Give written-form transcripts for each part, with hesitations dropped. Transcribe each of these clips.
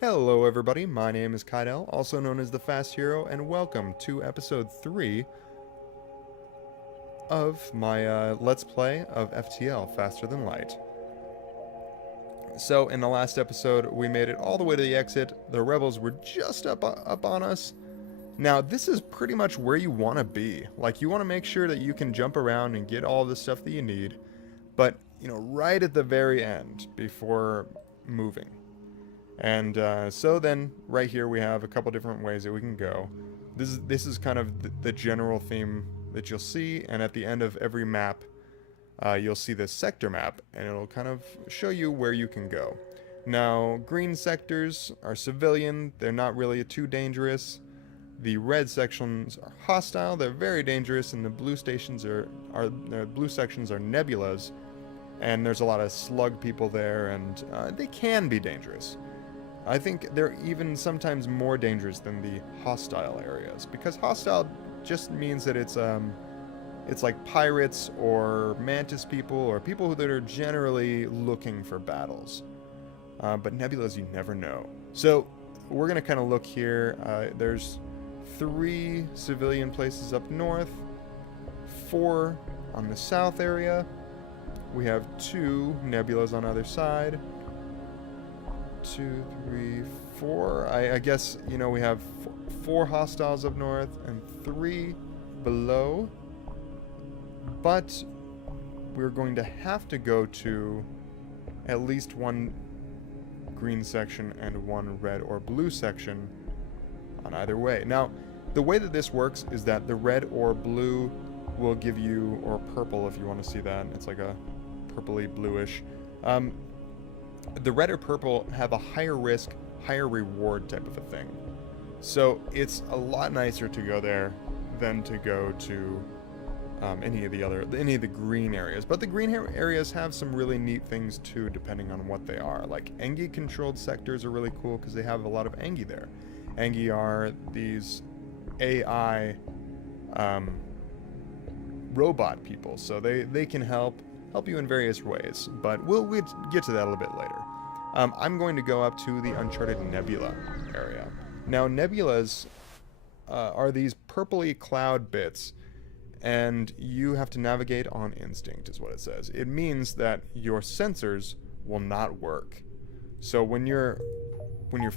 Hello everybody, my name is Kydell, also known as the Fast Hero, and welcome to episode 3 of my Let's Play of FTL, Faster Than Light. So in the last episode, we made it all the way to the exit. The rebels were just up on us. Now, this is pretty much where you want to be. Like, you want to make sure that you can jump around and get all the stuff that you need, but, right at the very end, before moving. And so then, right here, we have a couple different ways that we can go. This is kind of the general theme that you'll see, and at the end of every map, you'll see this sector map, and it'll kind of show you where you can go. Now, green sectors are civilian, they're not really too dangerous. The red sections are hostile, they're very dangerous, and the blue sections are nebulas, and there's a lot of slug people there, and they can be dangerous. I think they're even sometimes more dangerous than the hostile areas, because hostile just means that it's like pirates or mantis people or people that are generally looking for battles. But nebulas, you never know. So we're gonna kind of look here. There's 3 civilian places up north, 4 on the south area. We have 2 nebulas on either side. 2, 3, 4. I guess, we have 4 hostiles up north and 3 below. But we're going to have to go to at least 1 green section and 1 red or blue section on either way. Now, the way that this works is that the red or blue will give you, or purple if you want to see that, it's like a purpley bluish. The red or purple have a higher risk, higher reward type of a thing. So it's a lot nicer to go there than to go to any of the green areas. But the green areas have some really neat things too, depending on what they are. Like Engi controlled sectors are really cool because they have a lot of Engi there. Engi are these AI robot people, so they can help you in various ways, but we'll get to that a little bit later. I'm going to go up to the Uncharted Nebula area. Now, nebulas are these purpley cloud bits, and you have to navigate on instinct, is what it says. It means that your sensors will not work. So when you're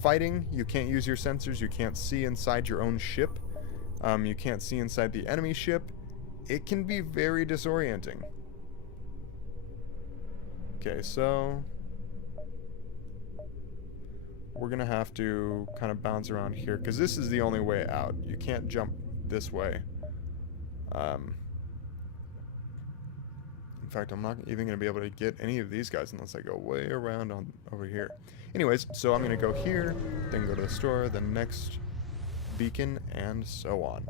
fighting, you can't use your sensors, you can't see inside your own ship, you can't see inside the enemy ship. It can be very disorienting. Okay, so we're gonna have to kind of bounce around here because this is the only way out. You can't jump this way. In fact, I'm not even gonna be able to get any of these guys unless I go way around over here. Anyways, so I'm gonna go here, then go to the store, the next beacon, and so on.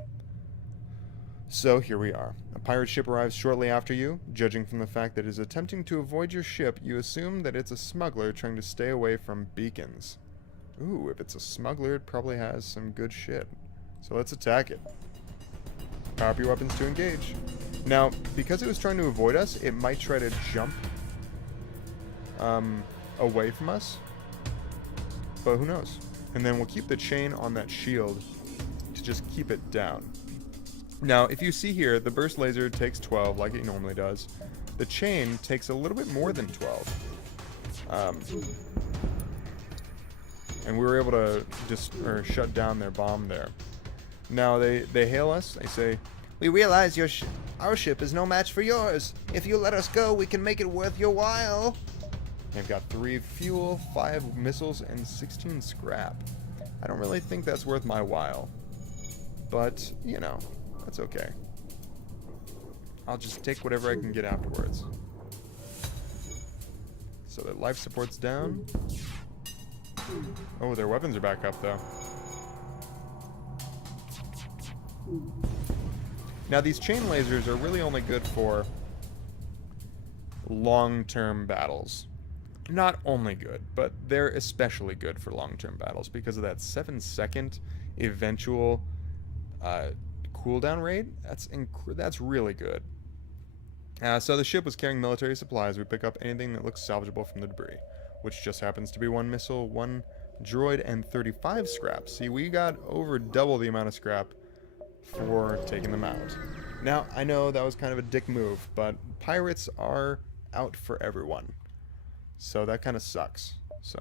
So here we are. A pirate ship arrives shortly after you. Judging from the fact that it is attempting to avoid your ship, you assume that it's a smuggler trying to stay away from beacons. Ooh, if it's a smuggler, it probably has some good shit. So let's attack it. Power up your weapons to engage. Now, because it was trying to avoid us, it might try to jump away from us. But who knows? And then we'll keep the chain on that shield to just keep it down. Now, if you see here, the burst laser takes 12, like it normally does. The chain takes a little bit more than 12. And we were able to just shut down their bomb there. Now, they hail us. They say, "We realize our ship is no match for yours. If you let us go, we can make it worth your while." they've got 3 fuel, 5 missiles, and 16 scrap. I don't really think that's worth my while. But, that's okay. I'll just take whatever I can get afterwards. So that life support's down. Oh, their weapons are back up, though. Now, these chain lasers are really only good for long-term battles. Not only good, but they're especially good for long-term battles because of that 7-second eventual cooldown rate. That's really good. So the ship was carrying military supplies. We pick up anything that looks salvageable from the debris. which just happens to be 1 missile, 1 droid, and 35 scrap. See, we got over double the amount of scrap for taking them out. Now, I know that was kind of a dick move, but pirates are out for everyone. So that kind of sucks. So,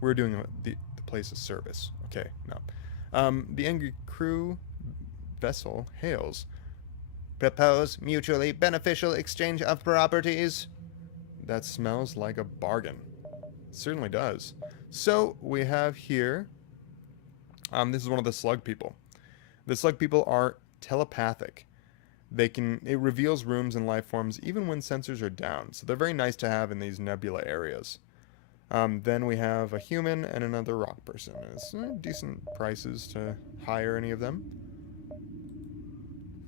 we're doing the place a service. Okay, no. The angry crew vessel hails. Propose mutually beneficial exchange of properties. That smells like a bargain. It certainly does. So, we have here... this is one of the slug people. The slug people are telepathic. It reveals rooms and life forms even when sensors are down. So they're very nice to have in these nebula areas. Then we have a human and another rock person. It's decent prices to hire any of them.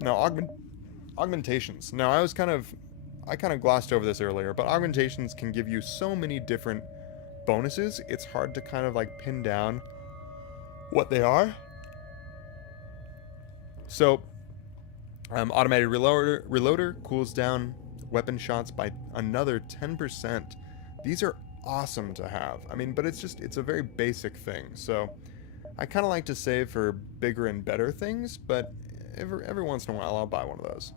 Now, augmentations. Now, I kind of glossed over this earlier, but augmentations can give you so many different bonuses. It's hard to kind of like pin down what they are. So, automated reloader cools down weapon shots by another 10%. These are awesome to have. I mean, but it's a very basic thing. So, I kind of like to save for bigger and better things, but every once in a while I'll buy one of those.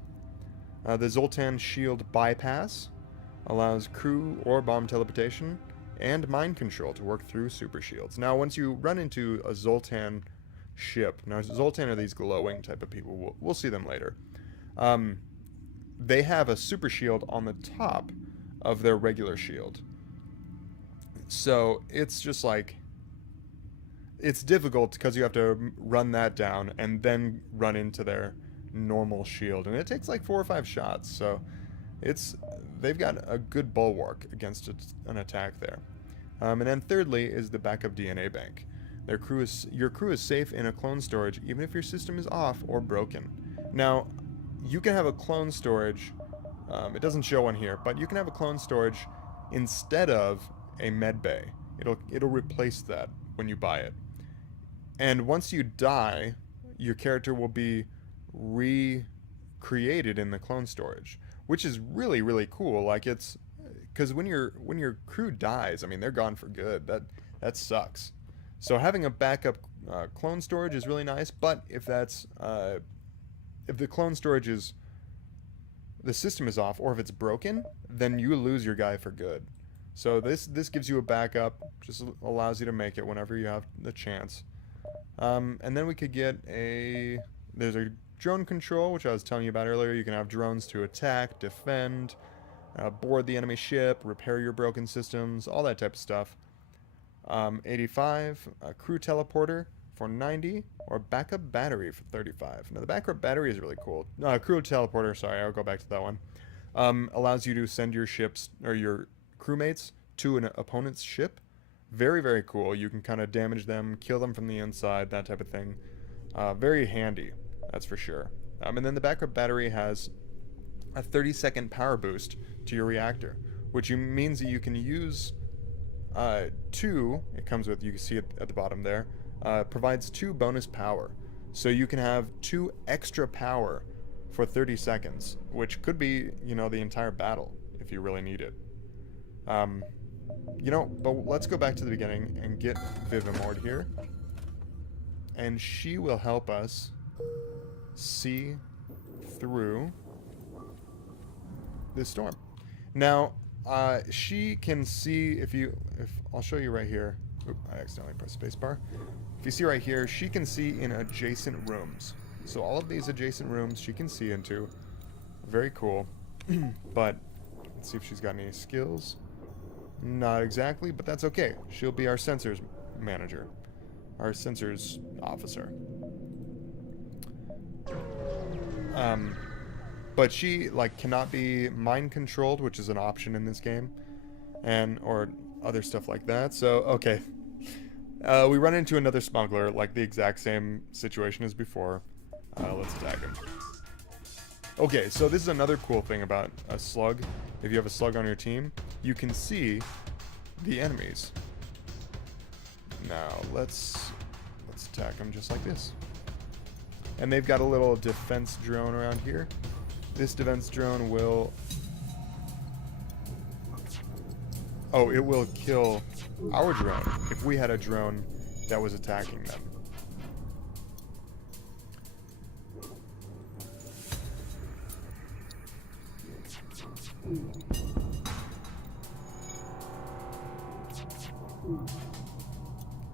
The Zoltan Shield Bypass allows crew or bomb teleportation and mind control to work through super shields. Now, once you run into a Zoltan ship, now Zoltan are these glowing type of people. We'll see them later. They have a super shield on the top of their regular shield. So it's just like, it's difficult because you have to run that down and then run into their normal shield, and it takes like 4 or 5 shots. So they've got a good bulwark against an attack there. And then thirdly is the backup DNA bank. Your crew is safe in a clone storage even if your system is off or broken. Now, you can have a clone storage. It doesn't show one here, but you can have a clone storage instead of a med bay. It'll replace that when you buy it. And once you die, your character will be recreated in the clone storage, which is really, really cool. Like, it's because when your crew dies, I mean, they're gone for good. That sucks. So having a backup clone storage is really nice. But if the clone storage the system is off, or if it's broken, then you lose your guy for good. So this gives you a backup, just allows you to make it whenever you have the chance. And then we could get there's a drone control, which I was telling you about earlier. You can have drones to attack, defend, board the enemy ship, repair your broken systems, all that type of stuff. 85, a crew teleporter for 90, or backup battery for 35. Now the backup battery is really cool. Crew teleporter, sorry, I'll go back to that one. Allows you to send your ships, or your crewmates, to an opponent's ship. Very, very cool. You can kind of damage them, kill them from the inside, that type of thing. Very handy, that's for sure. And then the backup battery has a 30-second power boost to your reactor, which means that you can use it comes with, you can see it at the bottom there, provides 2 bonus power. So you can have 2 extra power for 30 seconds, which could be, the entire battle if you really need it. But let's go back to the beginning and get Vivimord here. And she will help us see through this storm. Now, she can see, if I'll show you right here. Oop, I accidentally pressed spacebar. If you see right here, she can see in adjacent rooms. So all of these adjacent rooms she can see into. Very cool. But let's see if she's got any skills. Not exactly, but that's okay. She'll be our sensors manager. Our sensors officer. But she, cannot be mind controlled, which is an option in this game. Or other stuff like that. So, okay. We run into another smuggler, the exact same situation as before. Let's attack him. Okay, so this is another cool thing about a slug. If you have a slug on your team, you can see the enemies. Now, let's attack them just like this. And they've got a little defense drone around here. This defense drone will Oh, it will kill our drone if we had a drone that was attacking them.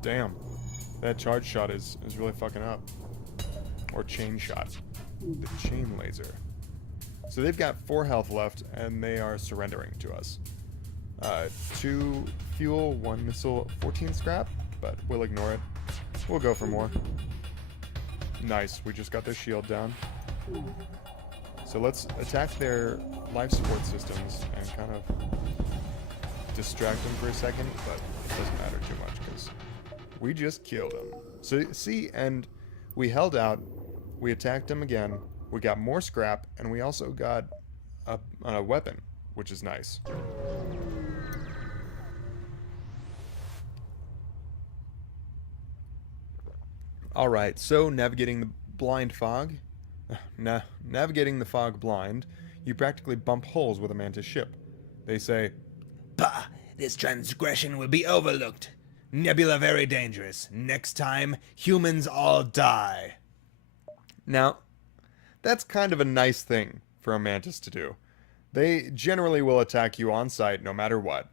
Damn. That charge shot is really fucking up. Or chain shot. The chain laser. So they've got 4 health left, and they are surrendering to us. 2 fuel, 1 missile, 14 scrap, but we'll ignore it. We'll go for more. Nice, we just got their shield down. So let's attack their life support systems and kind of distract them for a second, but it doesn't matter too much because we just killed them. So see, and we held out, we attacked them again, we got more scrap, and we also got a weapon, which is nice. Alright, so navigating the blind fog. Navigating the fog blind, you practically bump holes with a Mantis ship. They say, Bah! This transgression will be overlooked. Nebula very dangerous. Next time, humans all die. now, that's kind of a nice thing for a Mantis to do. They generally will attack you on sight no matter what.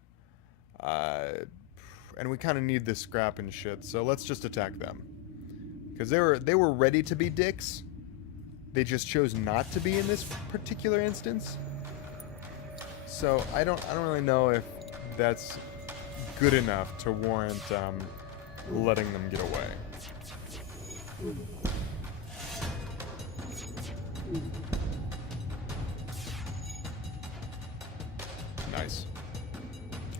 And we kind of need this scrap and shit, so let's just attack them. Because they were ready to be dicks. They just chose not to be in this particular instance. So I don't really know if that's good enough to warrant letting them get away. Nice.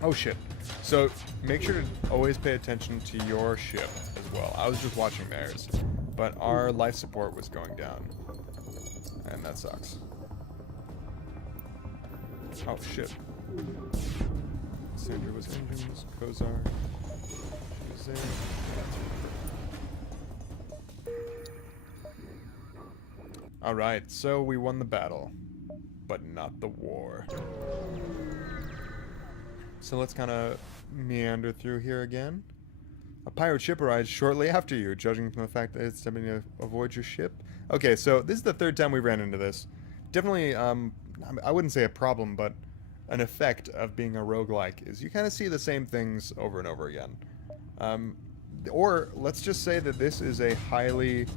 Oh shit. So make sure to always pay attention to your ship as well. I was just watching theirs, but our life support was going down. And that sucks. Oh shit. Sandra was engines, Kozar. Was there. Alright, so we won the battle, but not the war. So let's kind of meander through here again. A pirate ship arrives shortly after you, judging from the fact that it's attempting to avoid your ship. Okay, so this is the 3rd time we ran into this. Definitely, I wouldn't say a problem, but an effect of being a roguelike is you kind of see the same things over and over again. Or let's just say that this is a highly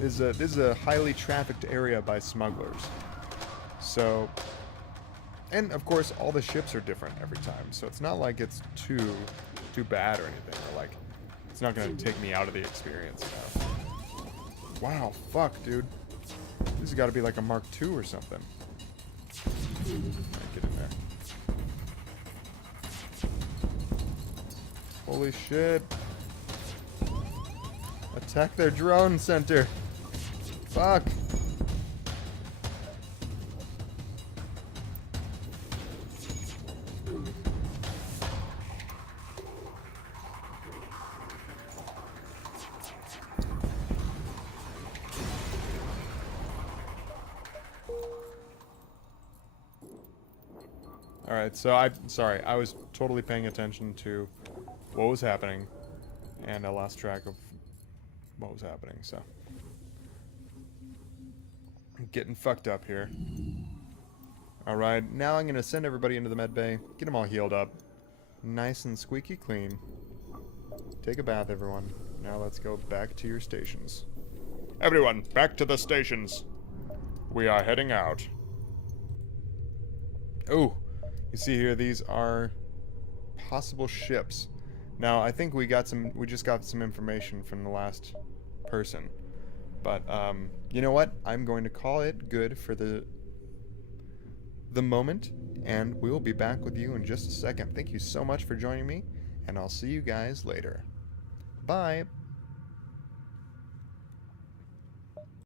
this is a highly trafficked area by smugglers. So, and of course all the ships are different every time, so it's not like it's too bad or anything, or like it's not gonna take me out of the experience, you know? Wow, fuck, dude. This has got to be like a Mark II or something. Get in there. Holy shit. Attack their drone center. Fuck. Alright, so I was totally paying attention to what was happening, and I lost track of what was happening, so. I'm getting fucked up here. Alright, now I'm gonna send everybody into the med bay, get them all healed up. Nice and squeaky clean. Take a bath, everyone. Now let's go back to your stations. Everyone, back to the stations. We are heading out. Oh, you see here, these are possible ships. Now, I think we just got some information from the last person. But, you know what? I'm going to call it good for the moment, and we will be back with you in just a second. Thank you so much for joining me, and I'll see you guys later. Bye!